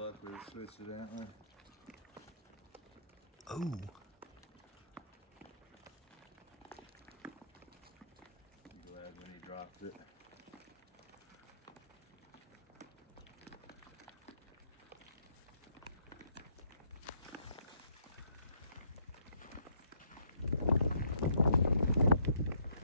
buckler switched it antler. Oh. I'm glad when he dropped it.